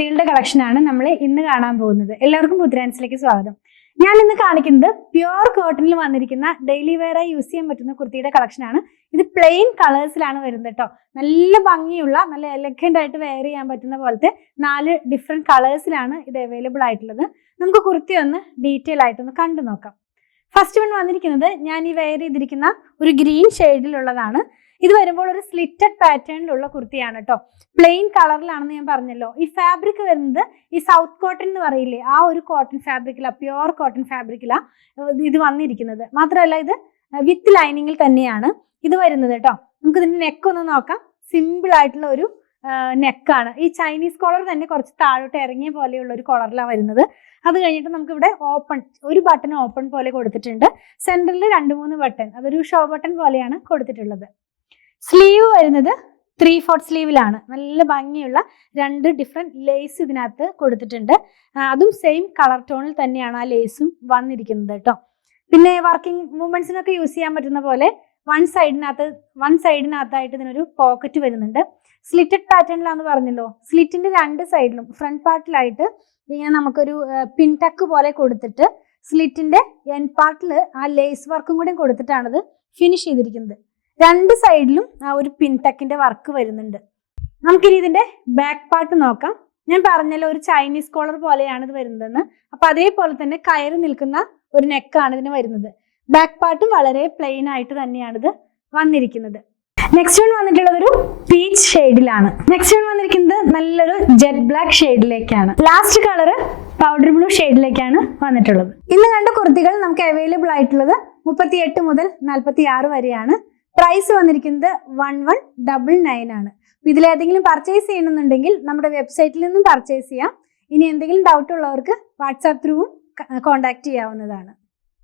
കുർത്തികളുടെ കളക്ഷനാണ് നമ്മൾ ഇന്ന് കാണാൻ പോകുന്നത്. എല്ലാവർക്കും പുതിരാൻസിലേക്ക് സ്വാഗതം. ഞാൻ ഇന്ന് കാണിക്കുന്നത് പ്യുവർ കോട്ടണിൽ വന്നിരിക്കുന്ന ഡെയിലി വെയറായി യൂസ് ചെയ്യാൻ പറ്റുന്ന കുർത്തിയുടെ കളക്ഷനാണ്. ഇത് പ്ലെയിൻ കളേഴ്സിലാണ് വരുന്നത് കേട്ടോ. നല്ല ഭംഗിയുള്ള, നല്ല എലഗന്റ് ആയിട്ട് വെയർ ചെയ്യാൻ പറ്റുന്ന പോലത്തെ 4 ഡിഫറെന്റ് കളേഴ്സിലാണ് ഇത് അവൈലബിൾ ആയിട്ടുള്ളത്. നമുക്ക് കുർത്തി ഒന്ന് ഡീറ്റെയിൽ ആയിട്ടൊന്ന് കണ്ടു നോക്കാം. ഫസ്റ്റ് വൺ വന്നിരിക്കുന്നത് ഞാൻ ഈ വെയർ ചെയ്തിരിക്കുന്ന ഒരു ഗ്രീൻ ഷെയ്ഡിലുള്ളതാണ്. ഇത് വരുമ്പോൾ ഒരു സ്ലിറ്റഡ് പാറ്റേണിലുള്ള കുർത്തിയാണ് കേട്ടോ. പ്ലെയിൻ കളറിലാണെന്ന് ഞാൻ പറഞ്ഞല്ലോ. ഈ ഫാബ്രിക് വരുന്നത് ഈ സൗത്ത് കോട്ടൺ എന്ന് പറയില്ലേ, ആ ഒരു കോട്ടൺ ഫാബ്രിക്കിലാണ്, പ്യുവർ കോട്ടൺ ഫാബ്രിക്കിലാണ് ഇത് വന്നിരിക്കുന്നത്. മാത്രമല്ല ഇത് വിത്ത് ലൈനിങ്ങിൽ തന്നെയാണ് ഇത് വരുന്നത് കേട്ടോ. നമുക്ക് ഇതിന്റെ നെക്ക് ഒന്ന് നോക്കാം. സിമ്പിൾ ആയിട്ടുള്ള ഒരു നെക്കാണ്. ഈ ചൈനീസ് കോളർ തന്നെ കുറച്ച് താഴോട്ട് ഇറങ്ങിയ പോലെയുള്ള ഒരു കോളറിലാണ് വരുന്നത്. അത് കഴിഞ്ഞിട്ട് നമുക്ക് ഇവിടെ ഓപ്പൺ, ഒരു ബട്ടൺ ഓപ്പൺ പോലെ കൊടുത്തിട്ടുണ്ട്. സെന്ററിൽ 2-3 ബട്ടൺ, അതൊരു ഷോ ബട്ടൺ പോലെയാണ് കൊടുത്തിട്ടുള്ളത്. സ്ലീവ് വരുന്നത് 3/4 സ്ലീവിലാണ്. നല്ല ഭംഗിയുള്ള 2 ഡിഫറെന്റ് ലേസ് ഇതിനകത്ത് കൊടുത്തിട്ടുണ്ട്. അതും സെയിം കളർ ടോണിൽ തന്നെയാണ് ആ ലേസും വന്നിരിക്കുന്നത് കേട്ടോ. പിന്നെ വർക്കിംഗ് മൂവ്മെന്റ്സിനൊക്കെ യൂസ് ചെയ്യാൻ പറ്റുന്ന പോലെ വൺ സൈഡിനകത്തായിട്ട് ഇതിനൊരു പോക്കറ്റ് വരുന്നുണ്ട്. സ്ലിറ്റഡ് പാറ്റേണിലാന്ന് പറഞ്ഞല്ലോ. സ്ലിറ്റിന്റെ 2 സൈഡിലും ഫ്രണ്ട് പാർട്ടിലായിട്ട് ഇങ്ങനെ നമുക്കൊരു പിൻ ടക്ക് പോലെ കൊടുത്തിട്ട് സ്ലിറ്റിന്റെ എൻഡ് പാർട്ടിൽ ആ ലേസ് വർക്കും കൂടി കൊടുത്തിട്ടാണിത് ഫിനിഷ് ചെയ്തിരിക്കുന്നത്. 2 സൈഡിലും ആ ഒരു പിൻ ടക്കിന്റെ വർക്ക് വരുന്നുണ്ട്. നമുക്കിനി ഇതിന്റെ ബാക്ക് പാർട്ട് നോക്കാം. ഞാൻ പറഞ്ഞല്ലോ ഒരു ചൈനീസ് കോളർ പോലെയാണ് ഇത് വരുന്നതെന്ന്. അപ്പൊ അതേപോലെ തന്നെ കയറി നിൽക്കുന്ന ഒരു നെക്കാണ് ഇതിന് വരുന്നത്. ബാക്ക് പാർട്ടും വളരെ പ്ലെയിൻ ആയിട്ട് തന്നെയാണ് ഇത് വന്നിരിക്കുന്നത്. നെക്സ്റ്റ് വൺ വന്നിട്ടുള്ളത് ഒരു പീച്ച് ഷെയ്ഡിലാണ്. നെക്സ്റ്റ് വൺ വന്നിരിക്കുന്നത് നല്ലൊരു ജെറ്റ് ബ്ലാക്ക് ഷെയ്ഡിലേക്കാണ്. ലാസ്റ്റ് കളർ പൗഡർ ബ്ലൂ ഷെയ്ഡിലേക്കാണ് വന്നിട്ടുള്ളത്. ഇന്ന് കണ്ട കുർത്തികൾ നമുക്ക് അവൈലബിൾ ആയിട്ടുള്ളത് 38 മുതൽ 46 വരെയാണ്. പ്രൈസ് വന്നിരിക്കുന്നത് 1199 ആണ്. ഇതിലേതെങ്കിലും പർച്ചേസ് ചെയ്യണമെന്നുണ്ടെങ്കിൽ നമ്മുടെ വെബ്സൈറ്റിൽ നിന്നും പർച്ചേസ് ചെയ്യാം. ഇനി എന്തെങ്കിലും ഡൗട്ട് ഉള്ളവർക്ക് വാട്സാപ്പ് ത്രൂവും കോൺടാക്ട് ചെയ്യാവുന്നതാണ്.